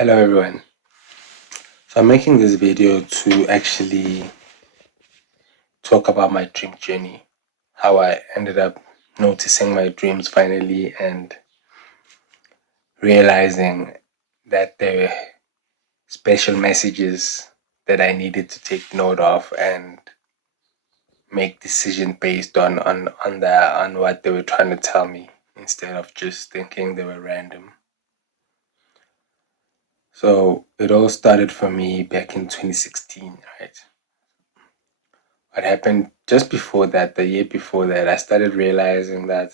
Hello everyone. So I'm making this video to actually talk about my dream journey, how I ended up noticing my dreams finally and realizing that there were special messages that I needed to take note of and make decision based on what they were trying to tell me instead of just thinking they were random. So it all started for me back in 2016, right? What happened just before that, the year before that, I started realizing that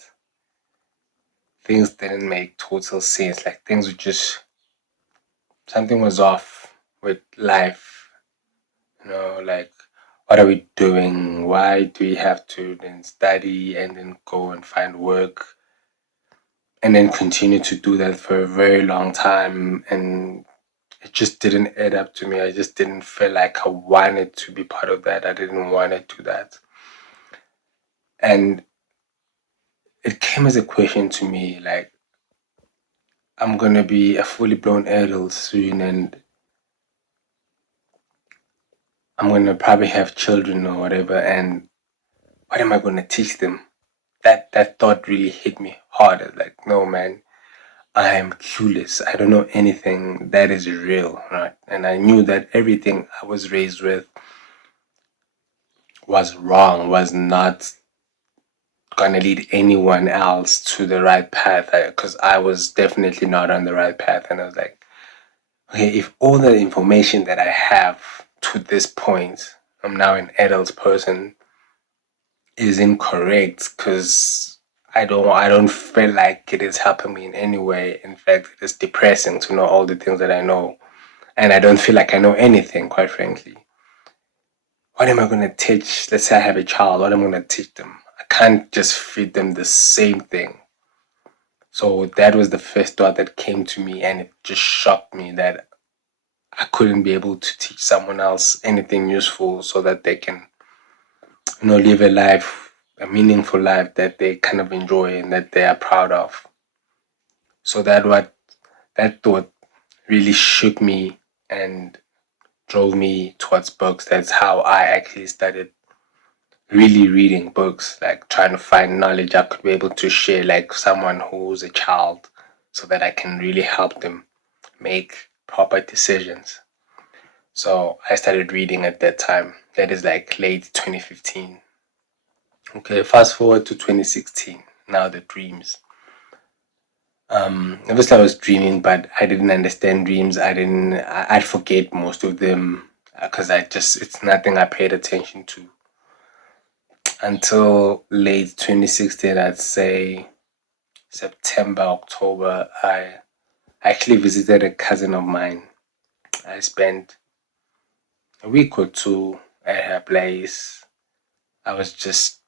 things didn't make total sense. Like things were just, something was off with life. Like what are we doing? Why do we have to then study and then go and find work and then continue to do that for a very long time? And it just didn't add up to me. I just didn't feel like I wanted to be part of that. I didn't want to do that. And it came as a question to me like, I'm gonna be a fully blown adult soon and I'm gonna probably have children or whatever, and what am I gonna teach them? That thought really hit me hard. I was like, no man, I am clueless. I don't know anything that is real, right? And I knew that everything I was raised with was wrong, was not gonna lead anyone else to the right path. Because I was definitely not on the right path, and I was like, okay, if all the information that I have to this point, I'm now an adult person, is incorrect because I don't feel like it is helping me in any way. In fact, it is depressing to know all the things that I know, and I don't feel like I know anything, quite frankly. What am I gonna teach? Let's say I have a child, what am I gonna teach them? I can't just feed them the same thing. So that was the first thought that came to me, and it just shocked me that I couldn't be able to teach someone else anything useful so that they can, live a life, a meaningful life that they kind of enjoy and that they are proud of. So that thought really shook me and drove me towards books. That's how I actually started really reading books, like trying to find knowledge I could be able to share, like someone who's a child, so that I can really help them make proper decisions. So I started reading at that time. That is like late 2015. Okay, fast forward to 2016. Now the dreams. Obviously I was dreaming, but I didn't understand dreams. I'd forget most of them because it's nothing I paid attention to until late 2016. I'd say September, October. I actually visited a cousin of mine. I spent a week or two at her place. I was just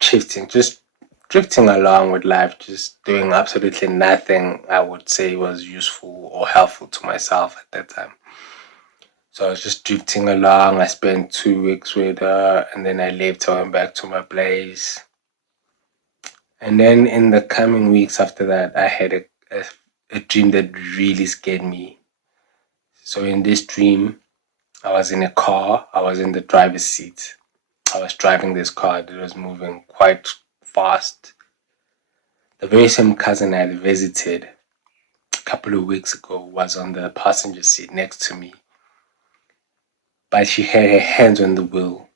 just drifting along with life, just doing absolutely nothing I would say was useful or helpful to myself at that time. So I was just drifting along. I spent 2 weeks with her and then I left. I went back to my place. And then in the coming weeks after that, I had a dream that really scared me. So in this dream, I was in a car, I was in the driver's seat. I was driving this car that was moving quite fast. The very same cousin I had visited a couple of weeks ago was on the passenger seat next to me, but she had her hands on the wheel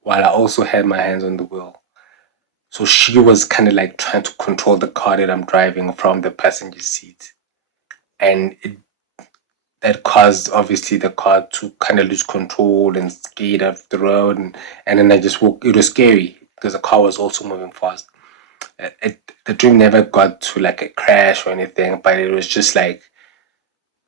while I also had my hands on the wheel. So she was kind of like trying to control the car that I'm driving from the passenger seat. And that caused obviously the car to kind of lose control and skid off the road. And then I just woke, it was scary because the car was also moving fast. The dream never got to like a crash or anything, but it was just like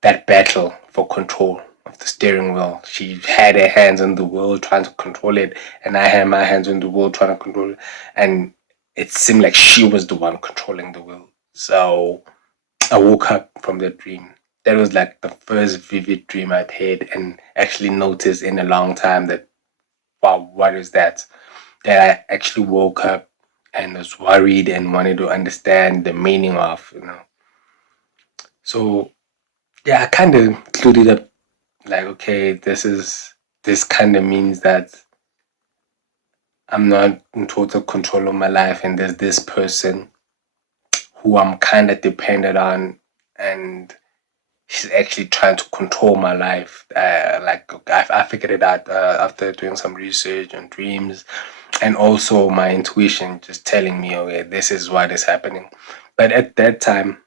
that battle for control of the steering wheel. She had her hands on the wheel trying to control it, and I had my hands on the wheel trying to control it. And it seemed like she was the one controlling the wheel. So I woke up from that dream. That was like the first vivid dream I'd had and actually noticed in a long time that, wow, what is that? That I actually woke up and was worried and wanted to understand the meaning of. So yeah, I kind of included up like, okay, this kind of means that I'm not in total control of my life, and there's this person who I'm kind of dependent on, and she's actually trying to control my life. Like I figured it out after doing some research on dreams, and also my intuition just telling me, okay, this is what is happening. But at that time,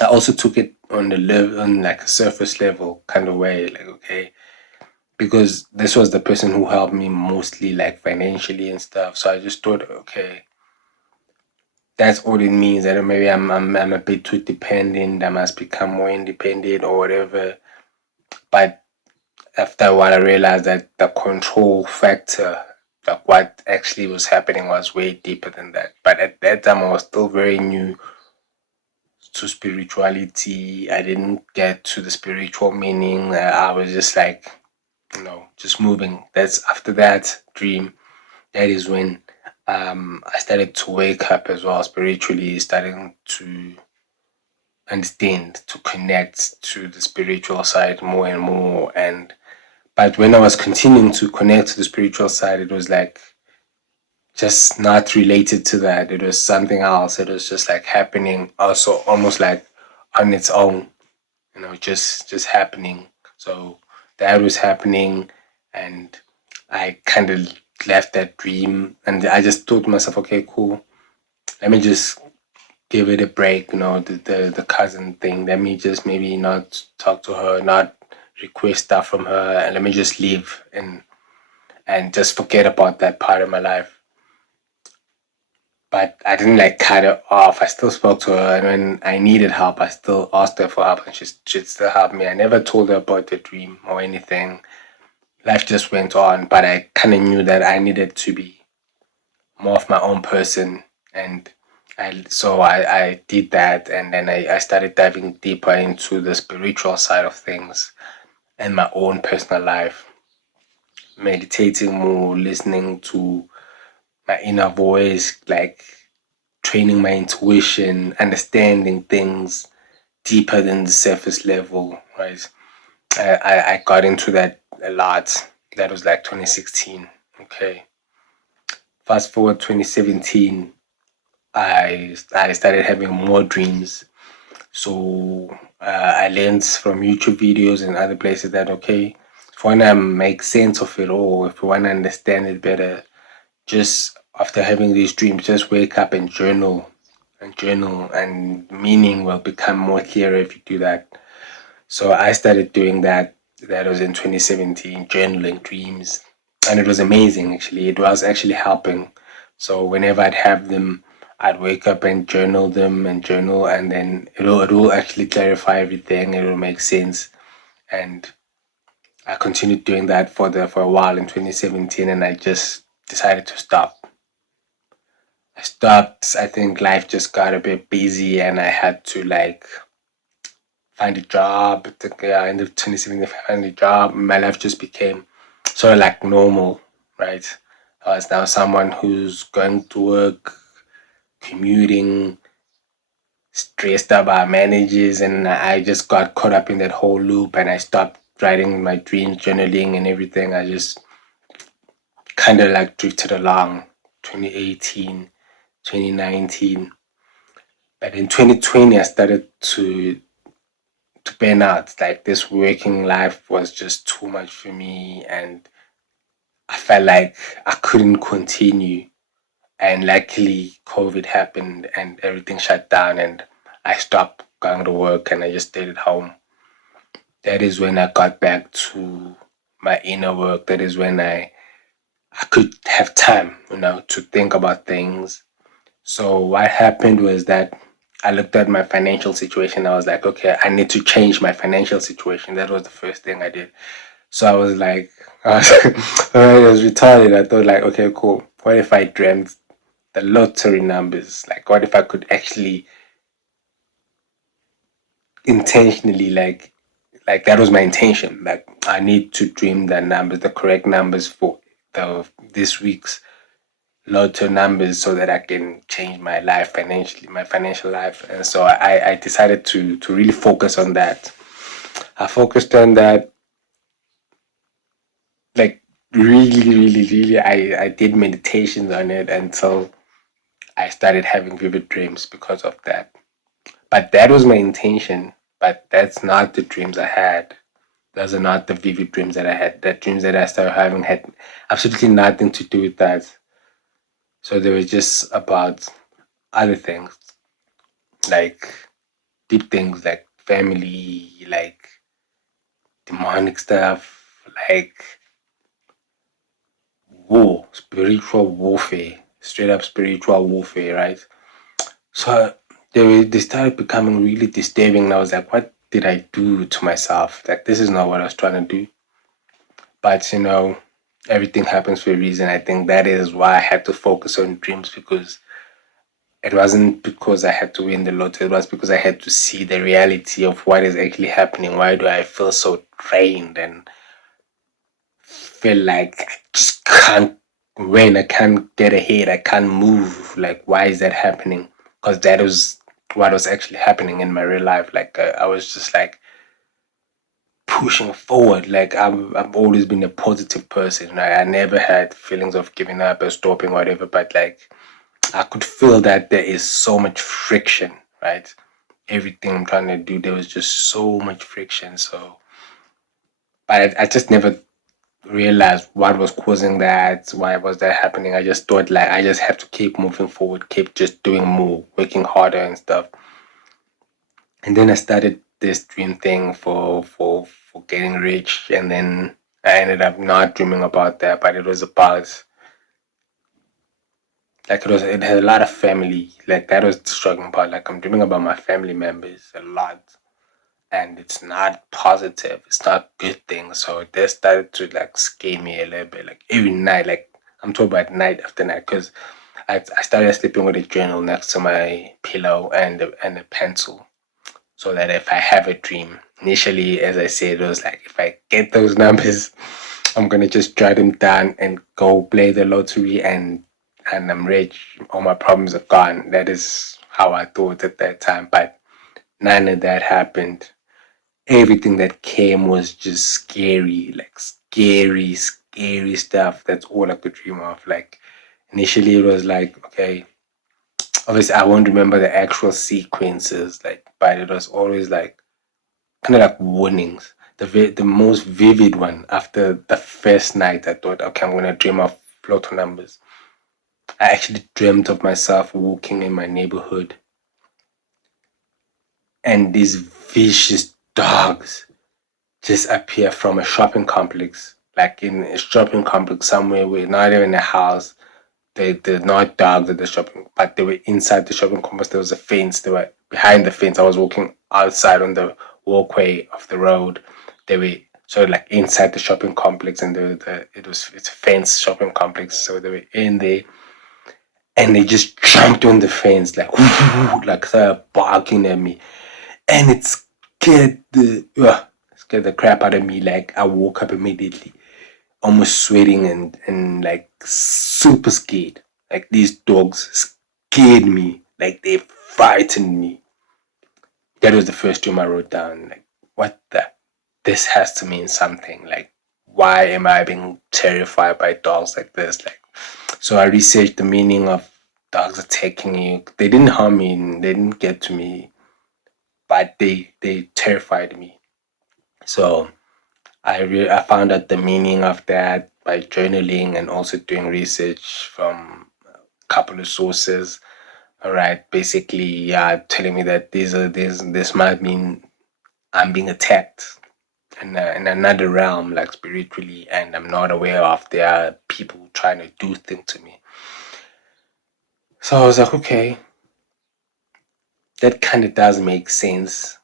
I also took it on the level, on like a surface level kind of way, like okay, because this was the person who helped me mostly like financially and stuff. So I just thought, okay, that's all it means. That maybe I'm a bit too dependent. I must become more independent or whatever. But after a while, I realized that the control factor, like what actually was happening, was way deeper than that. But at that time, I was still very new to spirituality. I didn't get to the spiritual meaning. I was just like, just moving. That's after that dream. That is when I started to wake up as well spiritually, starting to understand, to connect to the spiritual side more and more. And but when I was continuing to connect to the spiritual side, it was like just not related to that. It was something else. It was just like happening also almost like on its own, just happening. So that was happening, and I kind of left that dream, and I just thought to myself, okay, cool. Let me just give it a break. The cousin thing. Let me just maybe not talk to her, not request stuff from her, and let me just leave and just forget about that part of my life. But I didn't like cut it off. I still spoke to her, and when I needed help, I still asked her for help, and she'd still help me. I never told her about the dream or anything. Life just went on, but I kind of knew that I needed to be more of my own person, and I did that, and then I started diving deeper into the spiritual side of things and my own personal life, meditating more, listening to my inner voice, like training my intuition, understanding things deeper than the surface level, right? I got into that a lot. That was like 2016. Okay. Fast forward 2017, I started having more dreams. So I learned from YouTube videos and other places that okay, if you wanna make sense of it all, if you wanna understand it better, just after having these dreams, just wake up and journal, and meaning will become more clearer if you do that. So I started doing that. That was in 2017, journaling dreams, and it was amazing. Actually, it was actually helping. So whenever I'd have them, I'd wake up and journal them and journal, and then it will actually clarify everything. It will make sense, and I continued doing that for a while in 2017, and I just decided to stop. I stopped. I think life just got a bit busy, and I had to like find a job. I think yeah, end of 2017, I found a job. My life just became sort of like normal, right? I was now someone who's going to work, commuting, stressed about managers, and I just got caught up in that whole loop, and I stopped writing my dreams, journaling, and everything. I just kind of like drifted along 2018, 2019. But in 2020, I started to burn out. Like this working life was just too much for me, and I felt like I couldn't continue. And luckily, COVID happened and everything shut down, and I stopped going to work and I just stayed at home. That is when I got back to my inner work. That is when I could have time, to think about things. So what happened was that I looked at my financial situation. I was like, okay, I need to change my financial situation. That was the first thing I did. So I was like, I was retarded. I thought like, okay, cool. What if I dreamt the lottery numbers? Like, what if I could actually intentionally like that was my intention. Like, I need to dream the numbers, the correct numbers for the this week's lotto numbers, so that I can change my life financially, my financial life. And so I decided to really focus on that. I focused on that, like really. I did meditations on it until I started having vivid dreams because of that. But that was my intention. But that's not the dreams I had. Those are not the vivid dreams that I had. The dreams that I started having had absolutely nothing to do with that. So they were just about other things, like deep things, like family, like demonic stuff, like war, spiritual warfare, straight up spiritual warfare, right? So they started becoming really disturbing. And I was like, what did I do to myself? Like, this is not what I was trying to do. But everything happens for a reason. I think that is why I had to focus on dreams, because it wasn't because I had to win the lotto. It was because I had to see the reality of what is actually happening. Why do I feel so drained and feel like I just can't win? I can't get ahead. I can't move. Like, why is that happening? Because that was what was actually happening in my real life. Like, I was just like pushing forward. Like, I've always been a positive person. I never had feelings of giving up or stopping, whatever. But like, I could feel that there is so much friction, right? Everything I'm trying to do, there was just so much friction. So, but I just never realized what was causing that, why was that happening. I just thought like I just have to keep moving forward, keep just doing more, working harder and stuff. And then I started this dream thing for getting rich, and then I ended up not dreaming about that, but it was about, like, it had a lot of family. Like, that was the struggling part. Like, I'm dreaming about my family members a lot, and it's not positive. It's not good things. So they started to like scare me a little bit. Like, every night, like, I'm talking about night after night, because I started sleeping with a journal next to my pillow and a pencil, so that if I have a dream, initially, as I said, it was like, if I get those numbers, I'm gonna just jot them down and go play the lottery, and I'm rich. All my problems are gone. That is how I thought at that time. But none of that happened. Everything that came was just scary, like scary stuff. That's all I could dream of. Like, initially, it was like, okay, obviously, I won't remember the actual sequences, like, but it was always like kind of like warnings. The most vivid one after the first night, I thought, okay, I'm gonna dream of lotto numbers. I actually dreamt of myself walking in my neighborhood, and these vicious dogs just appear from a shopping complex, like in a shopping complex somewhere where not even a house. They're not dogs at the shopping, but they were inside the shopping complex. There was a fence. They were behind the fence. I was walking outside on the walkway of the road. They were sort of like inside the shopping complex, and it's a fence shopping complex. So they were in there, and they just jumped on the fence like like started barking at me, and it scared the crap out of me. Like, I woke up immediately, almost sweating and like super scared. Like, these dogs scared me. Like, they frightened me. That was the first dream I wrote down. Like, what the? This has to mean something. Like, why am I being terrified by dogs like this? Like, so I researched the meaning of dogs attacking you. They didn't harm me. They didn't get to me, but they terrified me. So I found out the meaning of that by journaling and also doing research from a couple of sources. All right, basically, yeah, telling me that this might mean I'm being attacked in another realm, like spiritually, and I'm not aware of. There are people trying to do things to me. So I was like, okay, that kind of does make sense.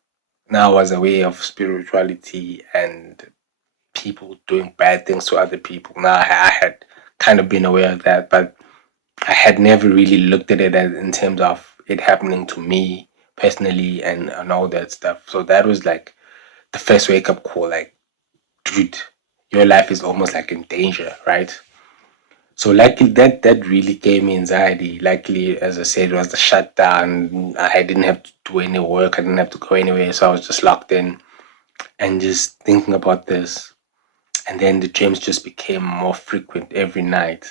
Now, as a way of spirituality and people doing bad things to other people. Now, I had kind of been aware of that, but I had never really looked at it as in terms of it happening to me personally and all that stuff. So that was like the first wake up call. Like, dude, your life is almost like in danger, right? So luckily that really gave me anxiety. Luckily, as I said, it was the shutdown. I didn't have to do any work. I didn't have to go anywhere, so I was just locked in. and just thinking about this. And then the dreams just became more frequent every night.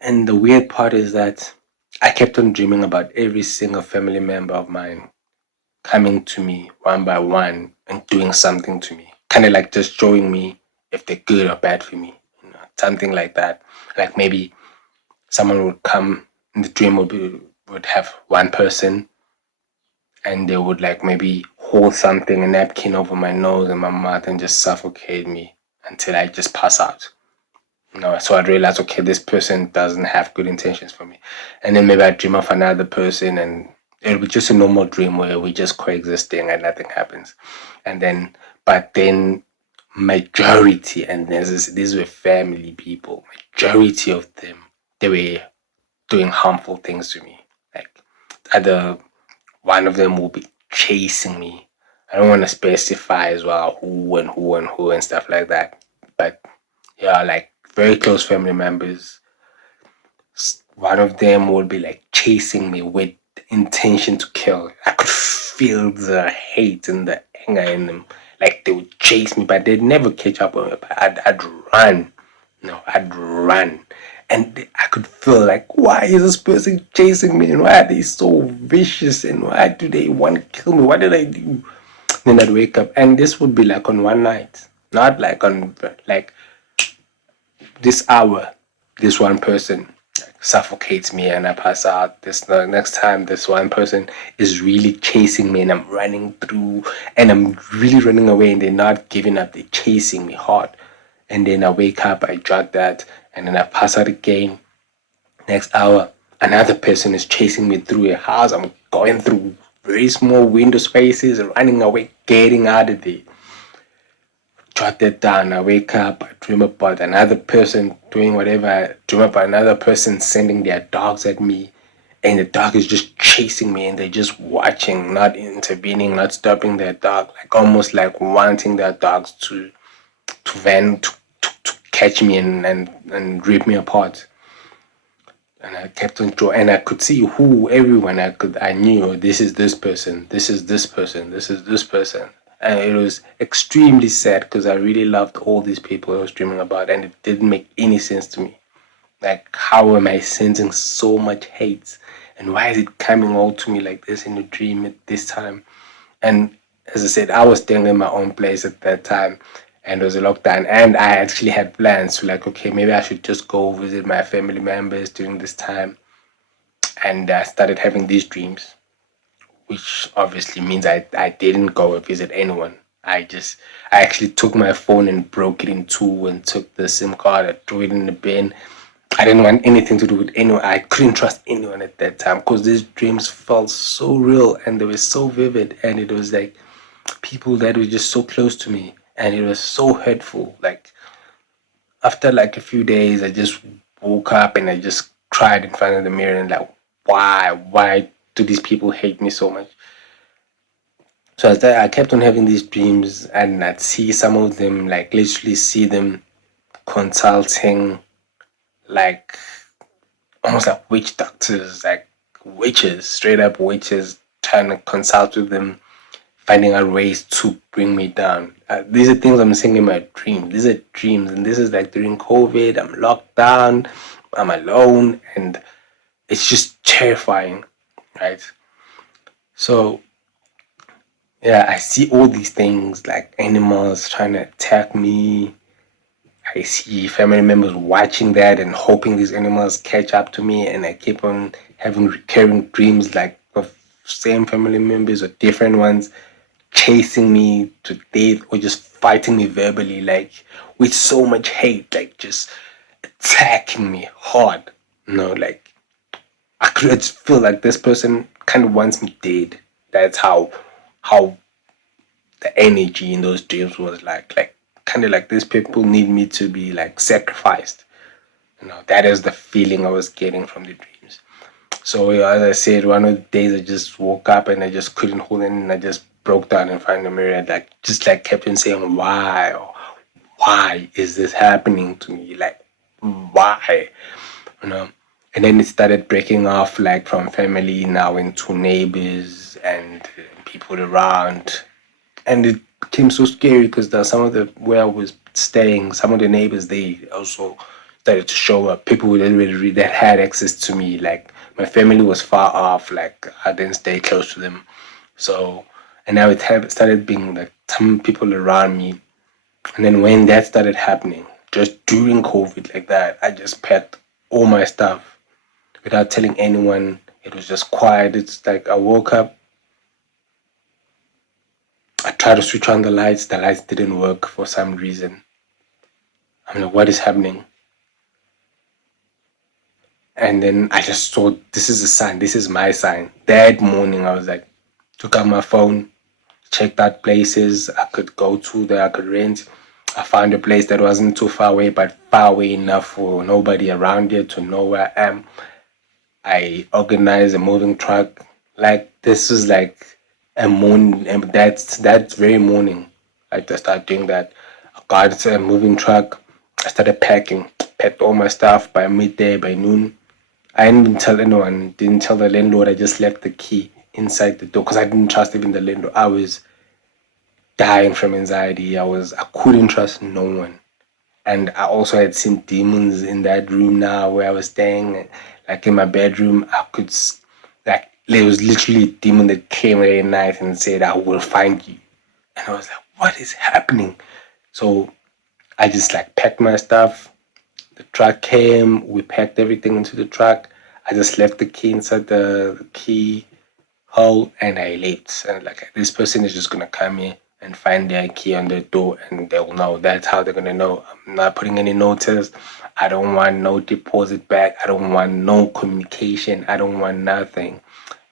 And the weird part is that I kept on dreaming about every single family member of mine coming to me one by one and doing something to me. Kind of like just showing me if they're good or bad for me. Something like that. Like maybe someone would come in the dream would have one person and they would like maybe hold something, a napkin over my nose and my mouth and just suffocate me until I just pass out. So I'd realize, okay, this person doesn't have good intentions for me. And then maybe I dream of another person and it'll be just a normal dream where we're just coexisting and nothing happens. And then, but then majority, and these were family people, majority of them, they were doing harmful things to me. Like either one of them will be chasing me. I don't want to specify as well who and who and who and stuff like that. But yeah, like very close family members. One of them would be like chasing me with the intention to kill. I could feel the hate and the anger in them. Like they would chase me, but they'd never catch up on me. But I'd run. No, I'd run. And I could feel like, why is this person chasing me? And why are they so vicious? And why do they want to kill me? What did I do? Then I'd wake up. And this would be like on one night. Not like on like this hour, this one person suffocates me and I pass out. This the next time this one person is really chasing me and I'm running through and I'm really running away and they're not giving up. They're chasing me hard. And then I wake up, I jot that, and then I pass out again. Next hour, another person is chasing me through a house. I'm going through very small window spaces, running away, getting out of there. Jot that down. I wake up, I dream about another person doing whatever. I dream about another person sending their dogs at me, and the dog is just chasing me, and they're just watching, not intervening, not stopping their dog, like almost like wanting their dogs to van to catch me and rip me apart. And I kept on drawing, and I could see who everyone I knew. Oh, this is this person. This is this person. This is this person. And it was extremely sad because I really loved all these people I was dreaming about, and it didn't make any sense to me. Like, how am I sensing so much hate, and why is it coming all to me like this in a dream at this time? And as I said, I was staying in my own place at that time, and it was a lockdown. And I actually had plans to like, okay, maybe I should just go visit my family members during this time. And I started having these dreams, which obviously means I didn't go and visit anyone. I actually took my phone and broke it in two and took the SIM card and threw it in the bin. I didn't want anything to do with anyone. I couldn't trust anyone at that time because these dreams felt so real and they were so vivid, and it was like people that were just so close to me, and it was so hurtful. Like after like a few days, I just woke up and I just cried in front of the mirror and like, why do these people hate me so much? So as I kept on having these dreams, and I'd see some of them, like literally see them consulting, like almost like witch doctors, like witches, straight up witches, trying to consult with them, finding out ways to bring me down. These are things I'm seeing in my dreams. These are dreams, and this is like during COVID. I'm locked down, I'm alone, and it's just terrifying, right? So yeah, I see all these things like animals trying to attack me. I see family members watching that and hoping these animals catch up to me, and I keep on having recurring dreams like of same family members or different ones chasing me to death or just fighting me verbally, like with so much hate, like just attacking me hard. Like I could just feel like this person kind of wants me dead. That's how the energy in those dreams was like kind of like these people need me to be like sacrificed. That is the feeling I was getting from the dreams. So yeah, as I said, one of the days I just woke up and I just couldn't hold it, and I just broke down in front of the mirror and like just like kept on saying why is this happening to me, like why you know and then it started breaking off like from family now into neighbors and people around. And it became so scary because some of the where I was staying, some of the neighbors, they also started to show up. People that had access to me. Like my family was far off. Like I didn't stay close to them. So and now started being like some people around me. And then when that started happening, just during COVID like that, I just packed all my stuff without telling anyone. It was just quiet. It's like I woke up, I tried to switch on the lights didn't work for some reason. I'm like, what is happening? And then I just saw this is a sign, this is my sign. That morning I was like, took out my phone, checked out places I could go to that I could rent. I found a place that wasn't too far away, but far away enough for nobody around here to know where I am. I organized a moving truck. Like this was like a morning, and that's very morning. I just started doing that. I got a moving truck. I started packing, packed all my stuff by midday, by noon. I didn't even tell anyone. Didn't tell the landlord. I just left the key inside the door because I didn't trust even the landlord. I was dying from anxiety. I couldn't trust no one. And I also had seen demons in that room now where I was staying. Like in my bedroom, like there was literally a demon that came every night and said, "I will find you." And I was like, "What is happening?" So I just like packed my stuff. The truck came. We packed everything into the truck. I just left the key inside the key hole and I left. And like this person is just gonna come here and find their key on the door and they'll know. That's how they're gonna know. I'm not putting any notice. I don't want no deposit back. I don't want no communication. I don't want nothing.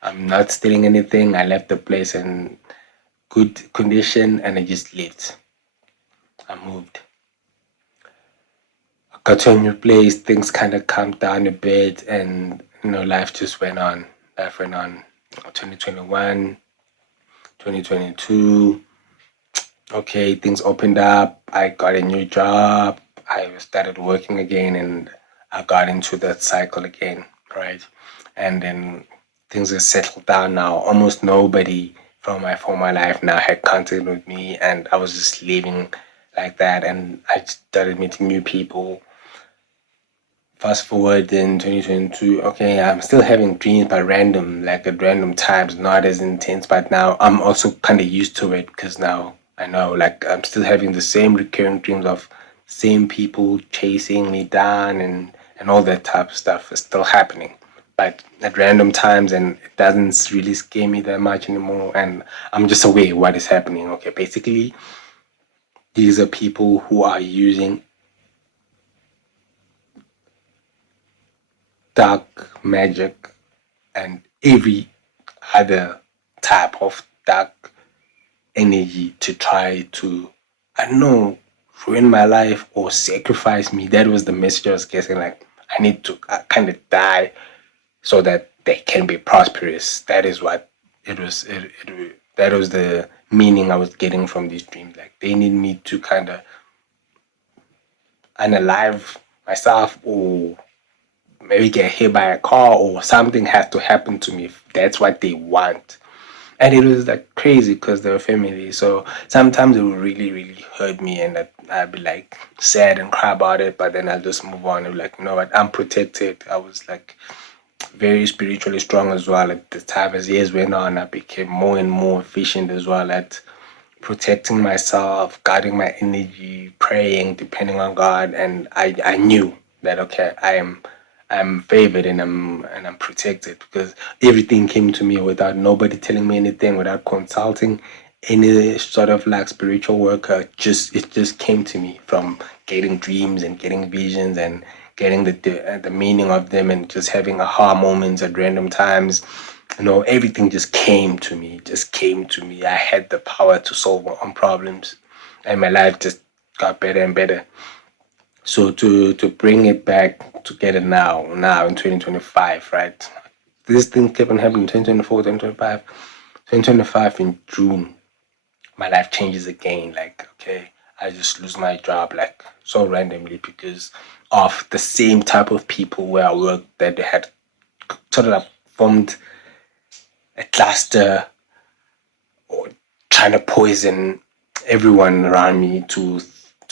I'm not stealing anything. I left the place in good condition and I just left. I moved. I got to a new place. Things kind of calmed down a bit and life just went on. Life went on. 2021, 2022. Okay, things opened up. I got a new job. I started working again and I got into that cycle again, right? And then things are settled down now. Almost nobody from my former life now had contact with me and I was just living like that and I started meeting new people. Fast forward in 2022, okay, I'm still having dreams but random, like at random times, not as intense, but now I'm also kind of used to it because now I know, like, I'm still having the same recurring dreams of same people chasing me down and all that type of stuff is still happening, but at random times, and it doesn't really scare me that much anymore, and I'm just aware what is happening. Okay, basically, these are people who are using dark magic and every other type of dark energy to try to, I don't know, ruin my life or sacrifice me. That was the message I was getting. Like, I need to kind of die so that they can be prosperous. That is what it was. That was the meaning I was getting from these dreams. Like, they need me to kind of unalive myself or maybe get hit by a car or something has to happen to me if that's what they want. And it was like crazy because they were family. So sometimes it would really, really hurt me and I'd be like sad and cry about it, but then I'll just move on and be like, you know what, I'm protected. I was like very spiritually strong as well at the time. As years went on, I became more and more efficient as well at protecting myself, guarding my energy, praying, depending on God. And I knew that okay, I'm favored and I'm protected because everything came to me without nobody telling me anything, without consulting any sort of like spiritual worker. Just it just came to me from getting dreams and getting visions and getting the meaning of them and just having aha moments at random times. Everything just came to me. Just came to me. I had the power to solve my own problems, and my life just got better and better. So to bring it back together now in 2025, right? This thing kept on happening in 2024, 2025. 2025 in June, my life changes again. Like, okay, I just lose my job like so randomly because of the same type of people where I worked that they had sort of like formed a cluster or trying to poison everyone around me to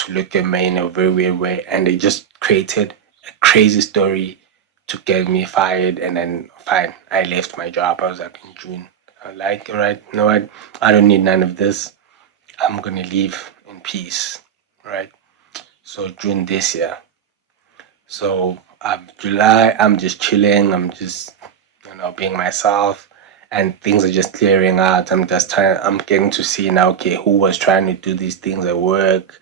look at me in a very weird way, and they just created a crazy story to get me fired. And then fine, I left my job. I was like in June. I was like, all right, you know what? I don't need none of this. I'm gonna leave in peace, right? So June this year. So July, I'm just chilling. I'm just being myself, and things are just clearing out. I'm getting to see now, okay, who was trying to do these things at work.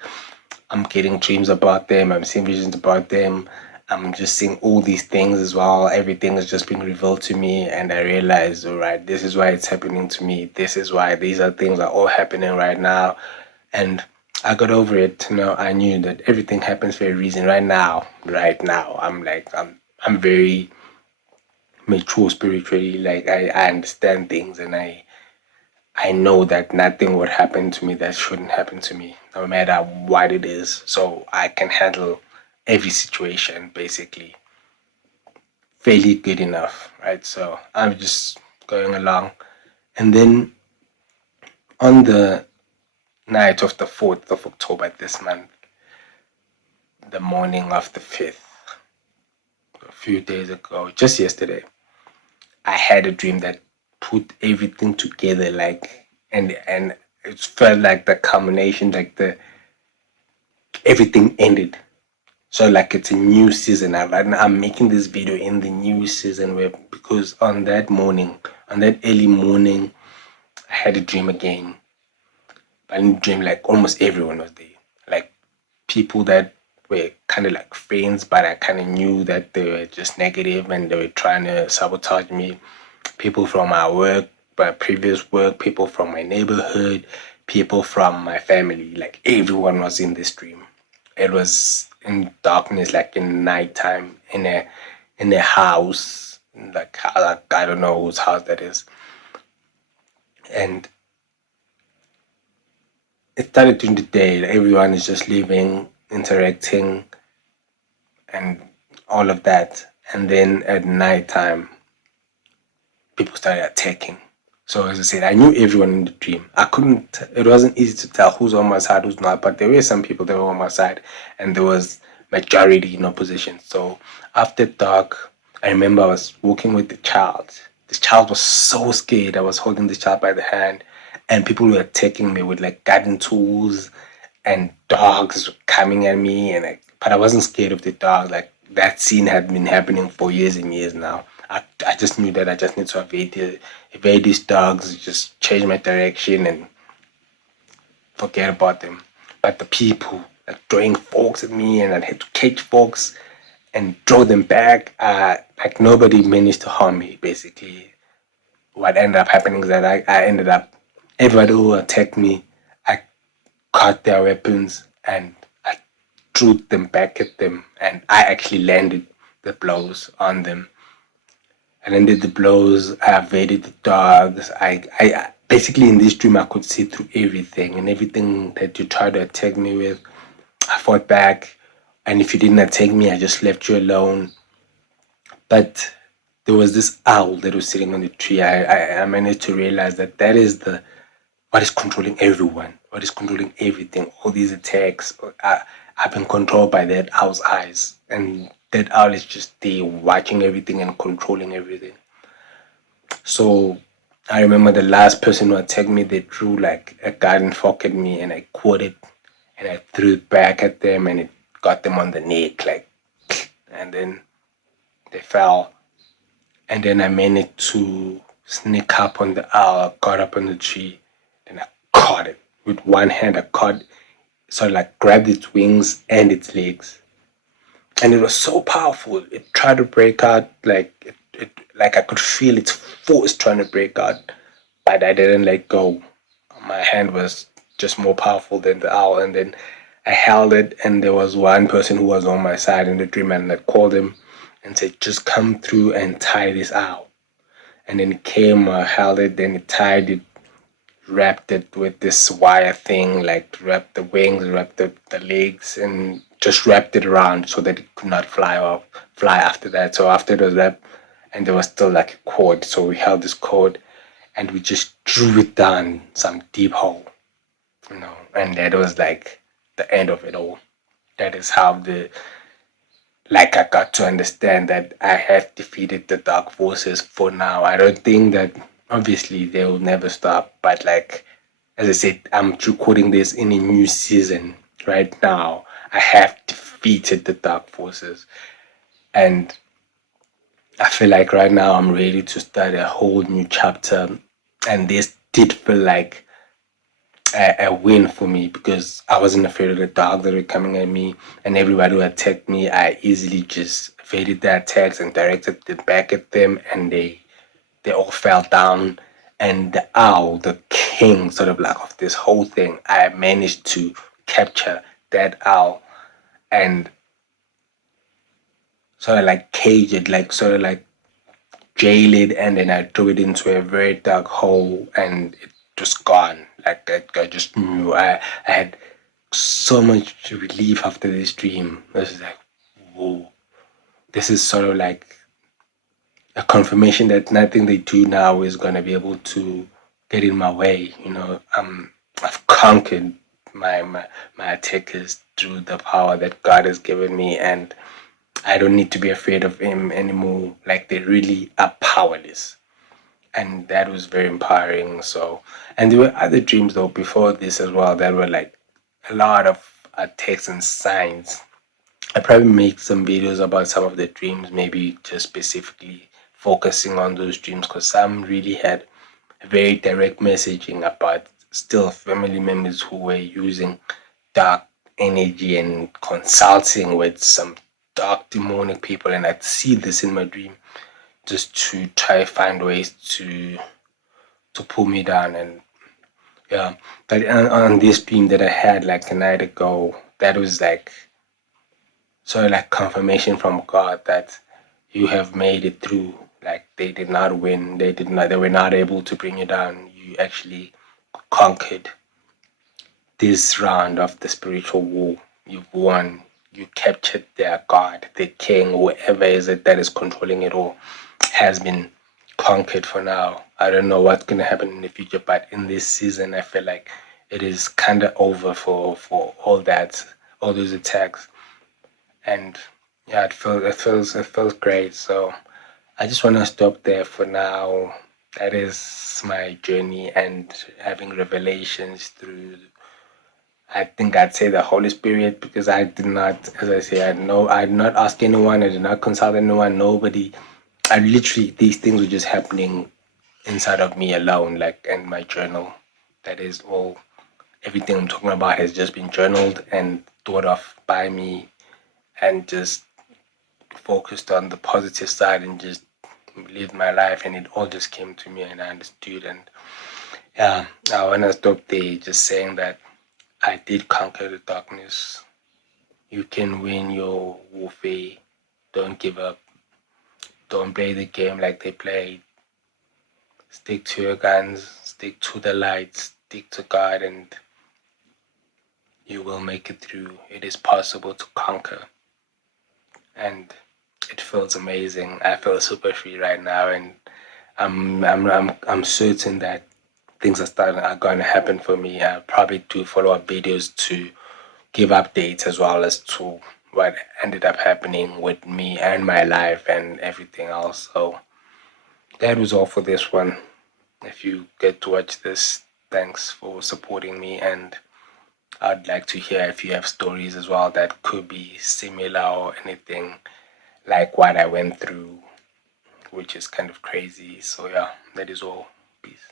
I'm getting dreams about them. I'm seeing visions about them. I'm just seeing all these things as well. Everything is just being revealed to me, and I realize, all right, this is why it's happening to me. This is why these are things are all happening right now, and I got over it. I knew that everything happens for a reason. Right now, I'm very mature spiritually. Like I understand things, and I know that nothing would happen to me that shouldn't happen to me, no matter what it is. So I can handle every situation basically fairly good enough, right? So I'm just going along. And then on the night of the 4th of October this month, the morning of the 5th, a few days ago, just yesterday, I had a dream that put everything together, like, and it felt like the culmination, like the everything ended. So like it's a new season. I'm making this video in the new season where, because on that morning, on that early morning, I had a dream again. But in the dream, like almost everyone was there. Like people that were kind of like friends, but I kind of knew that they were just negative and they were trying to sabotage me. People from my work, my previous work, people from my neighborhood, people from my family. Like everyone was in this dream. It was in darkness, like in nighttime, in a house, like I don't know whose house that is. And it started during the day. Like, everyone is just living, interacting, and all of that. And then at nighttime, people started attacking. So as I said, I knew everyone in the dream. I couldn't. It wasn't easy to tell who's on my side, who's not. But there were some people that were on my side, and there was majority in opposition. So after dark, I remember I was walking with the child. This child was so scared. I was holding the child by the hand, and people were attacking me with like garden tools, and dogs were coming at me. And but I wasn't scared of the dog. Like that scene had been happening for years and years now. I just knew that I just need to evade these dogs, just change my direction and forget about them. But the people like throwing forks at me, and I had to catch forks and throw them back. Like nobody managed to harm me. Basically, what ended up happening is that I ended up, everybody who attacked me, I caught their weapons and I threw them back at them, and I actually landed the blows on them. I landed the blows. I evaded the dogs. I basically in this dream I could see through everything, and everything that you tried to attack me with, I fought back. And if you didn't attack me, I just left you alone. But there was this owl that was sitting on the tree. I managed to realize that that is the what is controlling everyone, what is controlling everything. All these attacks have been controlled by that owl's eyes, and that owl is just there watching everything and controlling everything. So I remember the last person who attacked me, they threw like a garden fork at me, and I caught it and I threw it back at them, and it got them on the neck, like, and then they fell. And then I managed to sneak up on the owl, got up on the tree, and I caught it with one hand. I caught, so like grabbed its wings and its legs, and it was so powerful. It tried to break out, like like I could feel its force trying to break out, but I didn't let go. My hand was just more powerful than the owl, and then I held it, and there was one person who was on my side in the dream, and I called him and said, "Just come through and tie this owl." And then it came, held it, then it tied it, wrapped it with this wire thing, like wrapped the wings, wrapped the legs, and just wrapped it around so that it could not fly after that. So after it was wrapped, and there was still like a cord, so we held this cord, and we just drew it down some deep hole, and that was like the end of it all. That is how I got to understand that I have defeated the dark forces for now. I don't think that obviously they will never stop, but like as I said, I'm recording this in a new season right now. I have defeated the dark forces, and I feel like right now I'm ready to start a whole new chapter. And this did feel like a win for me because I wasn't afraid of the dog that were coming at me, and everybody who attacked me, I easily just evaded their attacks and directed them back at them, and they all fell down. And the owl, the king, sort of like of this whole thing, I managed to capture that owl and sort of like cage it, like sort of like jail it, and then I threw it into a very dark hole, and it just gone. Like I just knew I had so much relief after this dream. This is like, whoa, this is sort of like a confirmation that nothing they do now is gonna be able to get in my way. I've conquered my attackers through the power that God has given me, and I don't need to be afraid of him anymore. Like they really are powerless, and that was very empowering. So, and there were other dreams though before this as well that were like a lot of texts and signs. I probably make some videos about some of the dreams, maybe just specifically focusing on those dreams because some really had very direct messaging about still family members who were using dark energy and consulting with some dark demonic people, and I'd see this in my dream just to try find ways to pull me down. And yeah, but on this dream that I had like a night ago, that was like sort of like confirmation from God that you have made it through. Like they did not win, they were not able to bring you down. You actually conquered this round of the spiritual war. You've won. You captured their God, the king, whoever is it that is controlling it all, has been conquered for now. I don't know what's gonna happen in the future, but in this season, I feel like it is kind of over for all that, all those attacks, and yeah, it feels great. So I just want to stop there for now. That is my journey and having revelations through, I think I'd say the Holy Spirit, because I did not, as I say, I did not ask anyone, I did not consult anyone, nobody. I literally, these things were just happening inside of me alone, like in my journal. That is all, everything I'm talking about has just been journaled and thought of by me, and just focused on the positive side and just lived my life, and it all just came to me and I understood. And yeah, I want to stop there just saying that I did conquer the darkness. You can win your warfare. Don't give up. Don't play the game like they played. Stick to your guns. Stick to the light. Stick to God, and you will make it through. It is possible to conquer, and it feels amazing. I feel super free right now, and I'm certain that things are going to happen for me. I probably do follow up videos to give updates as well as to what ended up happening with me and my life and everything else. So that was all for this one. If you get to watch this, thanks for supporting me, and I'd like to hear if you have stories as well that could be similar or anything like what I went through, which is kind of crazy. So yeah, that is all. Peace.